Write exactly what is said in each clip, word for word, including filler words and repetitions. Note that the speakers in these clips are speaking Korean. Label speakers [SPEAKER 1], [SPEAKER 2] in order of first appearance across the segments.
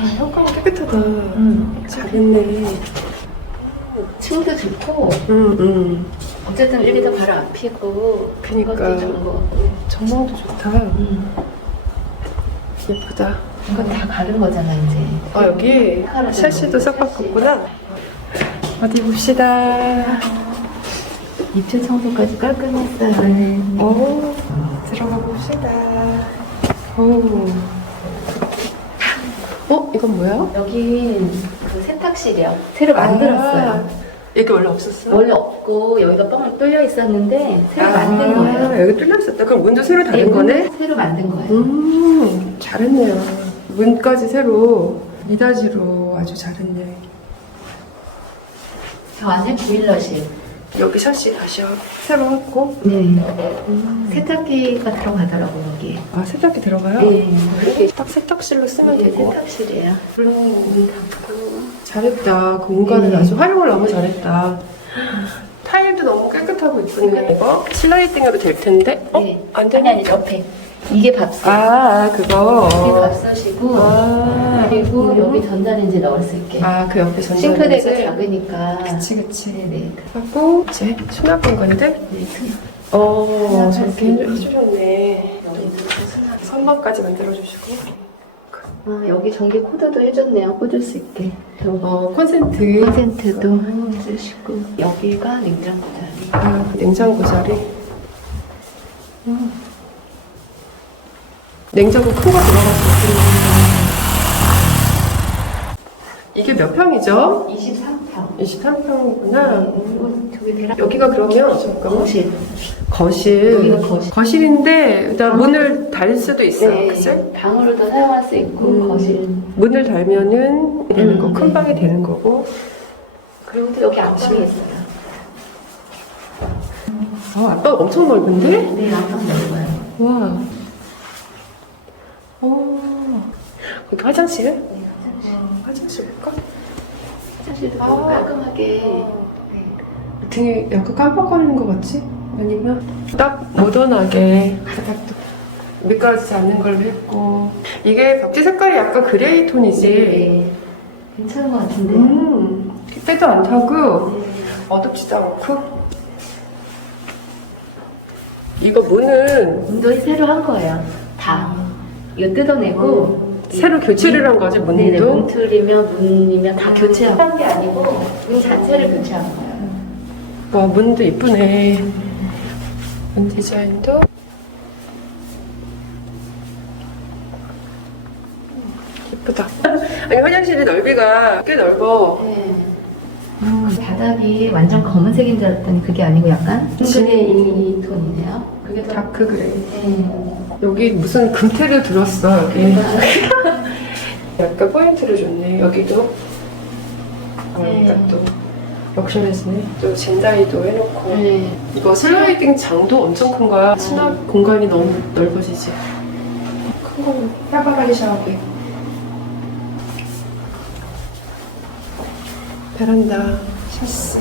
[SPEAKER 1] 현관 깨끗하다.
[SPEAKER 2] 음.
[SPEAKER 1] 잘했네.
[SPEAKER 2] 층도 좋고
[SPEAKER 1] 응, 응.
[SPEAKER 2] 어쨌든 엘리베이터 바로 앞이고
[SPEAKER 1] 그니까.
[SPEAKER 2] 그것도 좋은 거 같고.
[SPEAKER 1] 전망도 좋다.
[SPEAKER 2] 음.
[SPEAKER 1] 예쁘다.
[SPEAKER 2] 이건 다 가는 거잖아 이제.
[SPEAKER 1] 아, 여기 샤시도 싹 바꿨구나. 어디 봅시다.
[SPEAKER 2] 입체 청소까지 깔끔했어요.
[SPEAKER 1] 오, 들어가 봅시다. 오. 어, 이건 뭐야?
[SPEAKER 2] 여긴 그 세탁실이요. 새로 만들었어요.
[SPEAKER 1] 아, 여기 원래 없었어?
[SPEAKER 2] 원래 없고 여기가 뻥 뚫려 있었는데 새로 만든 거예요.
[SPEAKER 1] 아, 여기 뚫려 있었다. 그럼 문도 새로 다른 거네?
[SPEAKER 2] 새로 만든 거예요.
[SPEAKER 1] 음, 잘했네요. 문까지 새로 미닫이로 아주 잘했네.
[SPEAKER 2] 저 안에 보일러실.
[SPEAKER 1] 여기 샤시 다시 새로 했고.
[SPEAKER 2] 네.
[SPEAKER 1] 음.
[SPEAKER 2] 세탁기가 들어가더라고요 여기.
[SPEAKER 1] 아, 세탁기 들어가요?
[SPEAKER 2] 네.
[SPEAKER 1] 이렇게 딱 세탁실로 쓰면
[SPEAKER 2] 이게
[SPEAKER 1] 되고.
[SPEAKER 2] 세탁실이에요.
[SPEAKER 1] 문 닫고. 잘했다. 공간을
[SPEAKER 2] 네.
[SPEAKER 1] 아주 활용을 너무 잘했다. 타일도 너무 깨끗하고 이쁘네. 이거 슬라이딩해도 될 텐데? 어?
[SPEAKER 2] 네.
[SPEAKER 1] 안
[SPEAKER 2] 아니
[SPEAKER 1] 되네?
[SPEAKER 2] 아니 옆에. 이게 밥솥.
[SPEAKER 1] 아, 그거.
[SPEAKER 2] 이게 밥솥이고
[SPEAKER 1] 아.
[SPEAKER 2] 그리고
[SPEAKER 1] 음.
[SPEAKER 2] 여기 전자레인지 넣을 수 있게.
[SPEAKER 1] 아, 그 옆에 전자레인지.
[SPEAKER 2] 싱크대가 작으니까.
[SPEAKER 1] 그치, 그치.
[SPEAKER 2] 네네.
[SPEAKER 1] 하고, 이제 수납 공간들?
[SPEAKER 2] 네.
[SPEAKER 1] 어,
[SPEAKER 2] 수납할
[SPEAKER 1] 저렇게
[SPEAKER 2] 수 있고.
[SPEAKER 1] 해주셨네.
[SPEAKER 2] 여기도 수납.
[SPEAKER 1] 선반까지 만들어주시고.
[SPEAKER 2] 아, 여기 전기 코드도 해줬네요. 꽂을 수 있게.
[SPEAKER 1] 어, 콘센트.
[SPEAKER 2] 콘센트도 해주시고. 여기가 냉장고 자리.
[SPEAKER 1] 아, 냉장고 자리. 음. 냉장고 큰 거 들어갔어. 이게 몇 평이죠?
[SPEAKER 2] 이십삼 평.
[SPEAKER 1] 이십삼 평이구나.
[SPEAKER 2] 그리고 저기 대략
[SPEAKER 1] 여기가 그러면, 잠깐만.
[SPEAKER 2] 거실.
[SPEAKER 1] 거실.
[SPEAKER 2] 여기가 거실.
[SPEAKER 1] 거실인데, 일단 문을 달 수도 있어.
[SPEAKER 2] 네.
[SPEAKER 1] 그치?
[SPEAKER 2] 방으로도 사용할 수 있고,
[SPEAKER 1] 음.
[SPEAKER 2] 거실.
[SPEAKER 1] 문을 달면은 되는 거,
[SPEAKER 2] 음,
[SPEAKER 1] 큰
[SPEAKER 2] 네.
[SPEAKER 1] 방이 되는 거고.
[SPEAKER 2] 그리고 또 여기 안방이 있어요.
[SPEAKER 1] 아, 아빠 엄청 넓은데?
[SPEAKER 2] 네, 안방 넓어요.
[SPEAKER 1] 와. 오. 거기 화장실?
[SPEAKER 2] 네, 화장실.
[SPEAKER 1] 어, 화장실 볼까?
[SPEAKER 2] 화장실도
[SPEAKER 1] 아.
[SPEAKER 2] 너무 깔끔하게. 네.
[SPEAKER 1] 등이 약간 깜빡거리는 것 같지? 아니면 딱 모던하게 바닥도 미끄러지지 않는 걸로 했고. 이게 벽지 색깔이 약간 그레이 톤이지?
[SPEAKER 2] 네. 괜찮은 것 같은데.
[SPEAKER 1] 음, 핏배도 안 타고
[SPEAKER 2] 네.
[SPEAKER 1] 어둡지도 않고. 이거 문은
[SPEAKER 2] 문도 새로 한 거예요. 다. 이거 뜯어내고.
[SPEAKER 1] 새로 교체를 한 거지, 문도?
[SPEAKER 2] 네네, 문틀이면 문이면 다 교체한 한 게 아니고 문 자체를 교체한 거예요.
[SPEAKER 1] 와, 문도 이쁘네. 문 디자인도. 예쁘다. 아니, 화장실이 넓이가 꽤 넓어.
[SPEAKER 2] 네. 음, 바닥이 완전 검은색인 줄 알았더니 그게 아니고 약간 핑크의 이 톤이네요. 그게 더.
[SPEAKER 1] 다크 그레이.
[SPEAKER 2] 네.
[SPEAKER 1] 여기 무슨 금태를 들었어, 여기. 약간 포인트를 줬네, 여기도. 어,
[SPEAKER 2] 네.
[SPEAKER 1] 약간 또 럭셔리했네. 또 젠다이도 해놓고.
[SPEAKER 2] 네.
[SPEAKER 1] 이거 슬라이딩 장도 엄청 큰 거야. 수납 공간이 너무 넓어지지. 큰 거는 빠바바리 샤워기. 베란다, 샤시.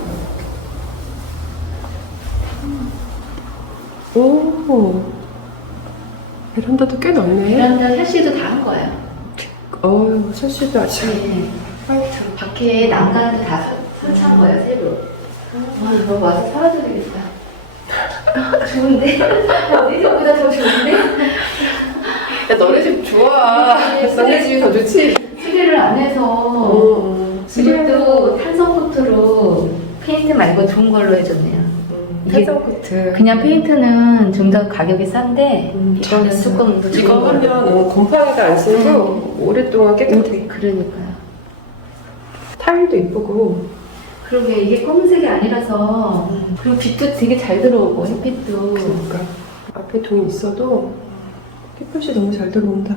[SPEAKER 1] 오, 베란다도 꽤 넓네.
[SPEAKER 2] 베란다 샤시도 다 한 거예요.
[SPEAKER 1] 어우, 샤시도 아주
[SPEAKER 2] 네.
[SPEAKER 1] 화이트.
[SPEAKER 2] 밖에 난간도 다 설- 설치한 거예요, 새로. 와, 이거 와서 살아도 되겠다. 좋은데? 어디 저보다 더 좋은데?
[SPEAKER 1] 야, 너네 집 좋아. 너네 집이 더 좋지?
[SPEAKER 2] 수리를 안 해서
[SPEAKER 1] 어,
[SPEAKER 2] 이것도 탄성 코트로 페인트 말고 좋은 걸로 해줬네요. 이게
[SPEAKER 1] 탄성 코트.
[SPEAKER 2] 그냥 페인트는 좀 더 가격이 싼데
[SPEAKER 1] 음,
[SPEAKER 2] 이거는
[SPEAKER 1] 잘했어.
[SPEAKER 2] 조금 더 좋은
[SPEAKER 1] 이거
[SPEAKER 2] 걸로.
[SPEAKER 1] 하면 어, 곰팡이도 안 쓰고 오랫동안 깨끗해.
[SPEAKER 2] 그러니까요.
[SPEAKER 1] 타일도 이쁘고.
[SPEAKER 2] 그러게 이게 검은색이 아니라서 그리고 빛도 되게 잘 들어오고 햇빛도.
[SPEAKER 1] 그러니까 앞에 돈이 있어도 햇볕이 너무 잘 들어온다.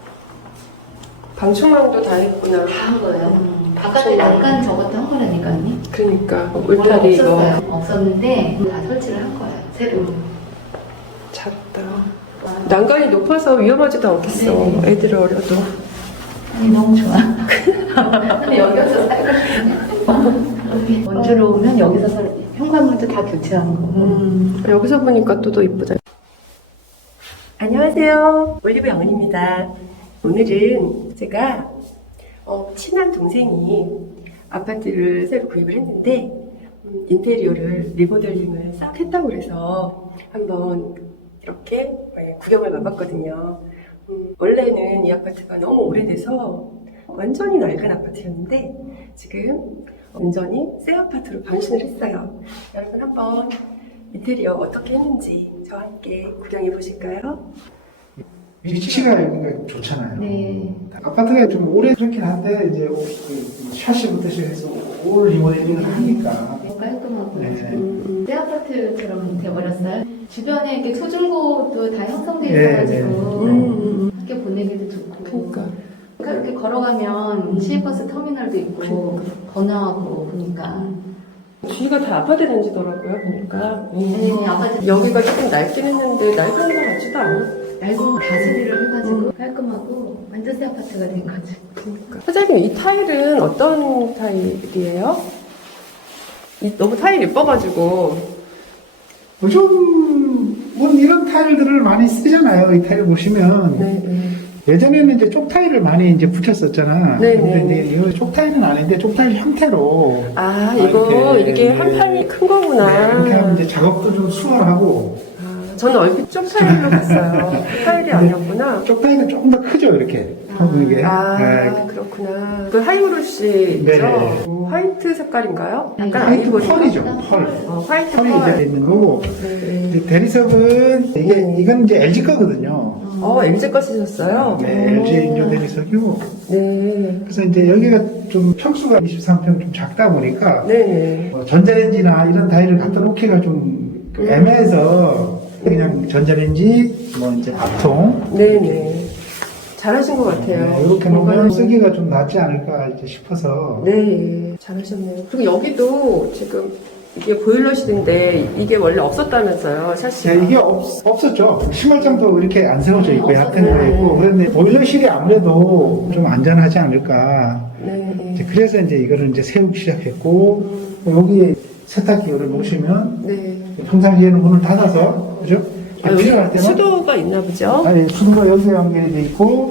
[SPEAKER 1] 방충망도 다 했구나.
[SPEAKER 2] 다 한 거예요. 바깥에 약간 저것도 한 거라니까 언니.
[SPEAKER 1] 그러니까
[SPEAKER 2] 원래
[SPEAKER 1] 울타리 이거
[SPEAKER 2] 없었어요. 없었는데 다 설치를 한 거예요. 새로.
[SPEAKER 1] 잘했다. 난간이 높아서 위험하지도 않겠어.
[SPEAKER 2] 네네.
[SPEAKER 1] 애들이 어려도.
[SPEAKER 2] 아니 너무 좋아. 근데 여기 와서 살고 싶네. 원주로 오면 여기서 살 현관문도 다 교체한 거고.
[SPEAKER 1] 음, 여기서 보니까 또 더 이쁘다. 안녕하세요. 올리브 영은입니다. 오늘은 제가 어, 친한 동생이 아파트를 새로 구입을 했는데 음, 인테리어를 리모델링을 싹 했다고 그래서 한번 이렇게 네, 구경을 가봤거든요. 음, 원래는 이 아파트가 너무 오래돼서 완전히 낡은 아파트였는데 지금 완전히 새 아파트로 변신을 했어요. 여러분 한번 인테리어 어떻게 했는지 저와 함께 구경해 보실까요?
[SPEAKER 3] 위치가 여기가 좋잖아요.
[SPEAKER 2] 네.
[SPEAKER 3] 아파트가 좀 오래 그렇긴 한데 이제 그 샤시부터 시작해서 올 리모델링을 하니까
[SPEAKER 2] 깔끔하고
[SPEAKER 3] 네.
[SPEAKER 1] 음,
[SPEAKER 2] 새 아파트처럼 돼버렸어요. 주변에 이렇게 소중고도 다 형성돼
[SPEAKER 3] 네,
[SPEAKER 2] 있어가지고
[SPEAKER 1] 음, 음,
[SPEAKER 2] 학교 보내기도 좋고.
[SPEAKER 1] 그러니까
[SPEAKER 2] 그러니까 이렇게 걸어가면 시외버스 터미널도 있고 번화하고 보니까.
[SPEAKER 1] 주위가 다 아파트 단지더라고요 보니까. 음.
[SPEAKER 2] 네, 아파트
[SPEAKER 1] 여기가 조금 낡긴 했는데 낡은 것 같지도 않아.
[SPEAKER 2] 낡은 다스리를 해가지고 깔끔하고 완전 새 아파트가 된 거지.
[SPEAKER 1] 그러니까. 사장님 이 타일은 어떤 타일이에요? 이, 너무 타일 예뻐가지고.
[SPEAKER 3] 요즘 뭐 이런 타일들을 많이 쓰잖아요. 이 타일 보시면
[SPEAKER 1] 네, 네.
[SPEAKER 3] 예전에는 이제 쪽 타일을 많이 이제 붙였었잖아.
[SPEAKER 1] 네,
[SPEAKER 3] 근데
[SPEAKER 1] 네.
[SPEAKER 3] 이제 이거 쪽 타일은 아닌데 쪽 타일 형태로
[SPEAKER 1] 아 이거
[SPEAKER 3] 이렇게,
[SPEAKER 1] 이게
[SPEAKER 3] 네.
[SPEAKER 1] 한 판이 큰 거구나.
[SPEAKER 3] 네, 이렇게 하면 이제 작업도 좀 수월하고
[SPEAKER 1] 아, 저는 얼핏 쪽 타일로 봤어요. 타일이 아니었구나.
[SPEAKER 3] 쪽 타일은 조금 더 크죠 이렇게. 이게.
[SPEAKER 1] 아
[SPEAKER 3] 네.
[SPEAKER 1] 그렇구나. 그 하이브루시죠?
[SPEAKER 3] 네.
[SPEAKER 1] 음, 화이트 색깔인가요?
[SPEAKER 2] 네,
[SPEAKER 1] 약간
[SPEAKER 3] 화이트
[SPEAKER 1] 아이보리.
[SPEAKER 3] 펄이죠. 펄.
[SPEAKER 1] 어, 화이트
[SPEAKER 3] 펄이
[SPEAKER 1] 펄.
[SPEAKER 3] 이제 있는 거고
[SPEAKER 1] 네, 네.
[SPEAKER 3] 이제 대리석은 이게
[SPEAKER 1] 네.
[SPEAKER 3] 이건 이제 엘지 거거든요.
[SPEAKER 1] 어 엘지 거 쓰셨어요?
[SPEAKER 3] 네,
[SPEAKER 1] 오.
[SPEAKER 3] 엘지 인조 대리석이고
[SPEAKER 1] 네.
[SPEAKER 3] 그래서 이제 여기가 좀 평수가 이십삼 평 좀 작다 보니까
[SPEAKER 1] 네네.
[SPEAKER 3] 뭐 전자레인지나 이런 다이를 갖다 놓기가 좀
[SPEAKER 1] 음.
[SPEAKER 3] 애매해서 그냥 전자레인지 뭐 이제 밥통
[SPEAKER 1] 네네. 잘하신 것 같아요.
[SPEAKER 3] 네, 이렇게 놓으면 쓰기가 좀 낫지 않을까 이제 싶어서
[SPEAKER 1] 네, 잘하셨네요. 그리고 여기도 지금 이게 보일러실인데 이게 원래 없었다면서요, 샤시가.
[SPEAKER 3] 네, 이게 없, 없었죠. 심할장도 이렇게 안 세워져 있고 얕은 거
[SPEAKER 1] 없었어요.
[SPEAKER 3] 있고 그런데 보일러실이 아무래도 좀 안전하지 않을까.
[SPEAKER 1] 네,
[SPEAKER 3] 이제
[SPEAKER 1] 네.
[SPEAKER 3] 그래서 이제 이거를 이제 세우기 시작했고 여기에 세탁기를 놓으시면
[SPEAKER 1] 네.
[SPEAKER 3] 평상시에는 문을 닫아서 그죠?
[SPEAKER 1] 아, 여기
[SPEAKER 3] 필요할 때만
[SPEAKER 1] 수도가 있나 보죠?
[SPEAKER 3] 아니 수도가 여기에 연결이 돼 있고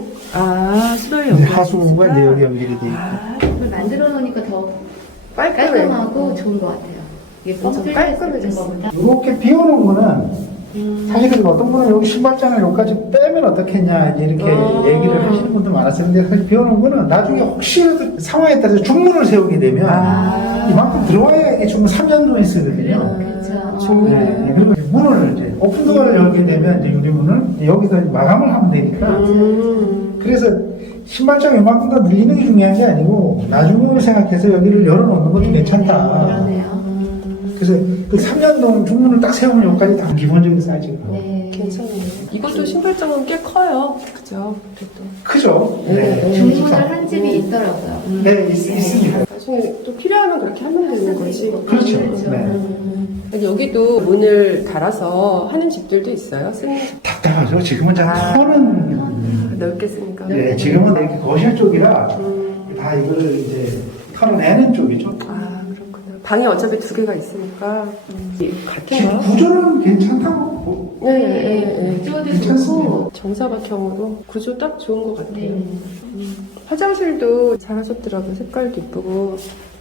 [SPEAKER 1] 아, 수도에
[SPEAKER 3] 이제
[SPEAKER 1] 연결.
[SPEAKER 3] 하수구가 이제 여기 연결이 돼 있고
[SPEAKER 1] 아,
[SPEAKER 2] 이걸 만들어 놓으니까 더
[SPEAKER 1] 깔끔해.
[SPEAKER 2] 깔끔하고 좋은 것 같아요. 이게
[SPEAKER 1] 엄청
[SPEAKER 2] 뻥
[SPEAKER 1] 깔끔해졌어.
[SPEAKER 2] 뚫려 있는 것보다.
[SPEAKER 3] 이렇게 비워놓은 거는
[SPEAKER 1] 음.
[SPEAKER 3] 사실은 어떤 분은 여기 신발장을 여기까지 빼면 어떻겠냐 이제 이렇게
[SPEAKER 1] 아.
[SPEAKER 3] 얘기를 하시는 분도 많았어요. 근데 사실 비워놓은 거는 나중에 혹시라도 상황에 따라서 중문을 세우게 되면
[SPEAKER 1] 아.
[SPEAKER 3] 이만큼 들어와야 이게 중문 삼 년도에 쓰거든요.
[SPEAKER 2] 아, 그렇죠.
[SPEAKER 1] 중문.
[SPEAKER 3] 네, 그리고 이제 문을 이제 오픈도어를 열게 되면 이제 유리문을 이제 여기서 이제 마감을 하면 되니까
[SPEAKER 1] 음.
[SPEAKER 3] 그래서 신발장 이만큼 더 늘리는 게 중요한 게 아니고 나중을 생각해서 여기를 열어놓는 것도 괜찮다.
[SPEAKER 2] 그러네요.
[SPEAKER 3] 그래서 그 삼 년 동안 중문을 딱 세우면 여기까지 다 기본적인 사이즈가
[SPEAKER 2] 네.
[SPEAKER 1] 괜찮네요. 이것도 신발장은 꽤 커요. 그죠? 그래도.
[SPEAKER 3] 크죠?
[SPEAKER 1] 네, 네.
[SPEAKER 2] 주문을 한 집이 있더라고요.
[SPEAKER 3] 네, 있, 있습니다.
[SPEAKER 1] 나중에 또 필요하면 그렇게 하면 되는 거지.
[SPEAKER 3] 그렇죠.
[SPEAKER 2] 그렇죠.
[SPEAKER 3] 네.
[SPEAKER 1] 음. 여기도 문을 달아서 하는 집들도 있어요. 쓰는 집.
[SPEAKER 3] 답답하죠. 지금은 다
[SPEAKER 1] 아.
[SPEAKER 3] 터는,
[SPEAKER 1] 넓게 쓰니까.
[SPEAKER 3] 네, 지금은 이렇게 거실 쪽이라
[SPEAKER 1] 음.
[SPEAKER 3] 다 이거를 이제 털어내는 쪽이죠.
[SPEAKER 1] 아, 그렇구나. 방이 어차피 두 개가 있으니까. 음.
[SPEAKER 3] 집
[SPEAKER 1] 같아요.
[SPEAKER 3] 구조는 괜찮다고 보고.
[SPEAKER 1] 네, 네, 네.
[SPEAKER 2] 구조도
[SPEAKER 3] 괜찮습니다.
[SPEAKER 2] 좋고.
[SPEAKER 1] 정사각형으로 구조 딱 좋은 것 같아요.
[SPEAKER 2] 네.
[SPEAKER 1] 음. 화장실도 잘하셨더라고요. 색깔도 이쁘고.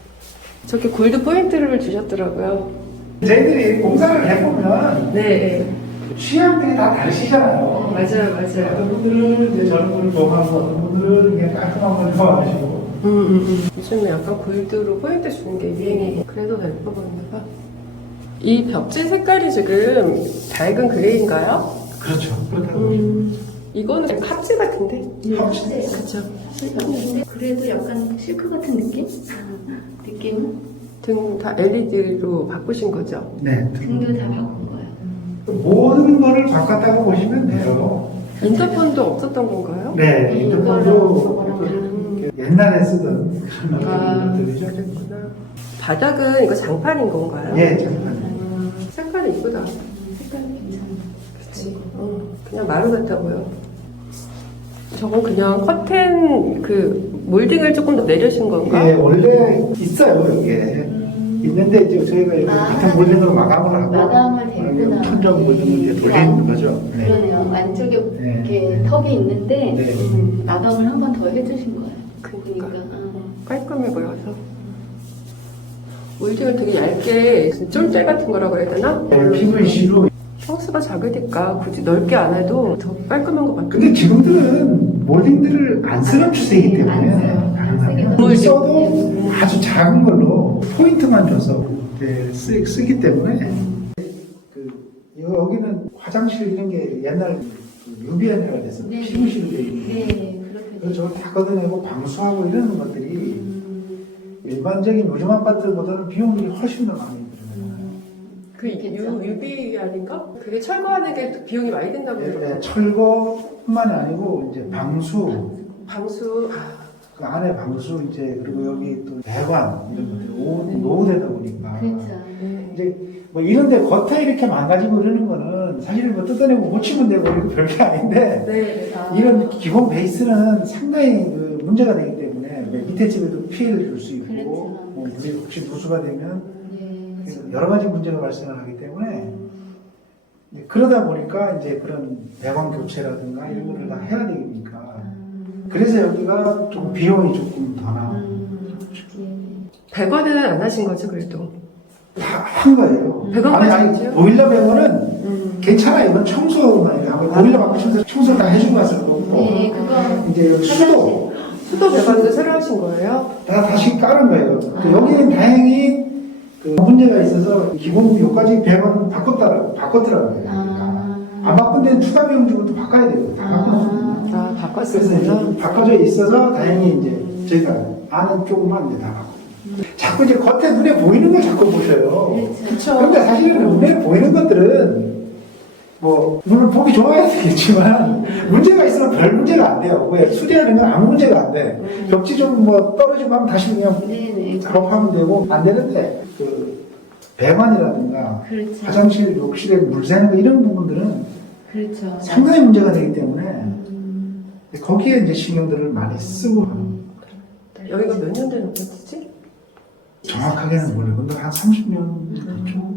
[SPEAKER 1] 저렇게 골드 포인트를 주셨더라고요.
[SPEAKER 3] 저희들이 공사를 해보면
[SPEAKER 1] 네,
[SPEAKER 3] 취향들이 다 다르시잖아요.
[SPEAKER 1] 맞아요, 맞아요.
[SPEAKER 3] 어떤 분들은 이제 저런 분을 좋아하고 어떤 분들은 그냥 깔끔한 걸 좋아하시고.
[SPEAKER 1] 음, 음, 음. 요즘에 약간 골드로 포인트 주는 게 유행이에요. 그래서 더 예뻐 보이나 봐. 이 벽지 색깔이 지금 밝은 그레이인가요?
[SPEAKER 3] 그렇죠. 그렇게 하고
[SPEAKER 1] 음, 이거는 합지 같은데?
[SPEAKER 3] 합지.
[SPEAKER 1] 그쵸.
[SPEAKER 2] 근데 그래도 약간 실크 같은 느낌? 느낌은?
[SPEAKER 1] 등 다 엘이디로 바꾸신 거죠?
[SPEAKER 3] 네.
[SPEAKER 2] 등도 다 바꾼 거예요.
[SPEAKER 3] 모든 거를 바꿨다고 보시면 돼요.
[SPEAKER 1] 인터폰도 없었던 건가요?
[SPEAKER 3] 네,
[SPEAKER 2] 이거랑
[SPEAKER 3] 인터폰도
[SPEAKER 2] 저거랑
[SPEAKER 1] 음.
[SPEAKER 3] 옛날에 쓰던
[SPEAKER 1] 아,
[SPEAKER 3] 그런 것들이죠.
[SPEAKER 1] 그랬구나. 바닥은 이거 장판인 건가요?
[SPEAKER 3] 예, 잠깐.
[SPEAKER 1] 음, 색깔이 이쁘다.
[SPEAKER 2] 색깔이 괜찮아.
[SPEAKER 1] 그치. 어, 그냥 마루 같아 보여. 저건 그냥 커튼 그 몰딩을 조금 더 내려신 건가?
[SPEAKER 3] 이게 원래 있어요, 이게. 있는데 이제 저희가 이렇게
[SPEAKER 2] 아,
[SPEAKER 3] 같은 몰딩으로 마감을 하고
[SPEAKER 2] 마감을 됐구나.
[SPEAKER 3] 천정 몰딩을 이제
[SPEAKER 2] 네.
[SPEAKER 3] 돌리는 거죠. 네.
[SPEAKER 2] 그러네요. 안쪽에
[SPEAKER 3] 네.
[SPEAKER 2] 이렇게 턱이 있는데
[SPEAKER 3] 네.
[SPEAKER 2] 음, 마감을 한 번 더 해주신 거예요.
[SPEAKER 1] 그러니까
[SPEAKER 2] 그러니까 어.
[SPEAKER 1] 깔끔해 보여서. 몰딩을 되게 얇게 쫄짤 같은 거라고 해야 되나?
[SPEAKER 3] 네, 피브이씨로.
[SPEAKER 1] 평수가 작으니까 굳이 넓게 안 해도 더 깔끔한 것 같아요.
[SPEAKER 3] 근데 지금들은 몰딩들을 안 쓰는 추세이기
[SPEAKER 2] 안
[SPEAKER 3] 때문에
[SPEAKER 2] 써요. 안 쓰기도
[SPEAKER 3] 가능하면 써도
[SPEAKER 2] 하고.
[SPEAKER 3] 아주 작은 걸로 포인트만 줘서 이렇게 쓰, 쓰기 때문에 그 여기는 화장실 이런 게 옛날 그 유비안이라 돼서
[SPEAKER 2] 네.
[SPEAKER 3] 피부실로 되어 있는데
[SPEAKER 2] 네, 그렇게
[SPEAKER 3] 그래서 저걸 다 걷어내고 방수하고 이러는 것들이
[SPEAKER 2] 음,
[SPEAKER 3] 일반적인 요즘 아파트보다는 비용이 훨씬 더 많이 들어요.
[SPEAKER 2] 음,
[SPEAKER 1] 그
[SPEAKER 2] 그렇겠죠.
[SPEAKER 1] 유, 유비 아닌가? 그게 철거하는 게 비용이 많이 든다고
[SPEAKER 3] 네, 네,
[SPEAKER 1] 그러더라고요.
[SPEAKER 3] 철거뿐만이 아니고 이제 방수
[SPEAKER 1] 방수, 아,
[SPEAKER 3] 그 안에 방수 이제 그리고 여기 또 배관 이런 것들 오
[SPEAKER 1] 네.
[SPEAKER 3] 노후되다 보니까
[SPEAKER 2] 그렇죠.
[SPEAKER 1] 네.
[SPEAKER 3] 이제 뭐 이런데 겉에 이렇게 망가지고 이러는 거는 사실 뭐 뜯어내고 고치면 되고 이거 별게 아닌데
[SPEAKER 1] 네.
[SPEAKER 2] 아.
[SPEAKER 3] 이런 기본 베이스는 상당히 그 문제가 되기 때문에 밑에 집에도 피해를 줄 수 있고
[SPEAKER 2] 그렇죠.
[SPEAKER 3] 뭐 물이 혹시 누수가 되면
[SPEAKER 2] 네.
[SPEAKER 3] 그래서 여러 가지 문제가 발생을 하기 때문에 이제 그러다 보니까 이제 그런 배관 교체라든가 이런 거를 다 해야 되니까
[SPEAKER 2] 음,
[SPEAKER 3] 그래서 여기가 좀 비용이 조금 더 나오고
[SPEAKER 2] 음, 예.
[SPEAKER 1] 배관은 안 하신 거죠, 그래도?
[SPEAKER 3] 다 한 거예요.
[SPEAKER 1] 배관까지
[SPEAKER 3] 아니, 아니,
[SPEAKER 1] 했죠?
[SPEAKER 3] 보일러 배관은
[SPEAKER 1] 음.
[SPEAKER 3] 괜찮아요. 이건 청소만 해요. 아마 보일러 바꾸셔서 청소 다 해주고 왔을 거고.
[SPEAKER 2] 네, 그거
[SPEAKER 3] 이제 여기 수도
[SPEAKER 1] 수도 배관도 새로 하신 거예요?
[SPEAKER 3] 다 다시 깔은 거예요. 그
[SPEAKER 2] 아.
[SPEAKER 3] 여기는 다행히 그 문제가 있어서 기본 요까지 배관 바꿨더라고, 바꿨더라고요.
[SPEAKER 2] 아.
[SPEAKER 3] 안 바꾼 데는 추가 비용 주고 또 바꿔야 돼요. 다 바꿔놓거든요.
[SPEAKER 1] 아,
[SPEAKER 3] 그래서
[SPEAKER 1] 바꿨었구나.
[SPEAKER 3] 이제 바꿔져 있어서 다행히 이제 저희가 아는 쪽만 이제 다 바꿨어요. 자꾸 이제 겉에 눈에 보이는 걸 자꾸 보셔요.
[SPEAKER 2] 그렇죠.
[SPEAKER 3] 그런데 사실은 눈에 보이는 것들은 뭐 물론 보기 좋아야 되겠지만 문제가 있으면 별 문제가 안 돼요. 왜 수리하는 건 아무 문제가 안 돼. 벽지 좀 뭐 떨어지고 하면 다시 그냥
[SPEAKER 2] 네네.
[SPEAKER 3] 작업하면 되고 안 되는데 그 배관이라든가
[SPEAKER 2] 그렇죠.
[SPEAKER 3] 화장실 욕실에 물 새는 거 이런 부분들은
[SPEAKER 2] 그렇죠.
[SPEAKER 3] 상당히 문제가 되기 때문에
[SPEAKER 2] 음,
[SPEAKER 3] 거기에 이제 신경들을 많이 쓰고 하는
[SPEAKER 1] 여기가 몇 년 된 오피스지?
[SPEAKER 3] 정확하게는 모르고 근데 한 삼십 년 됐죠.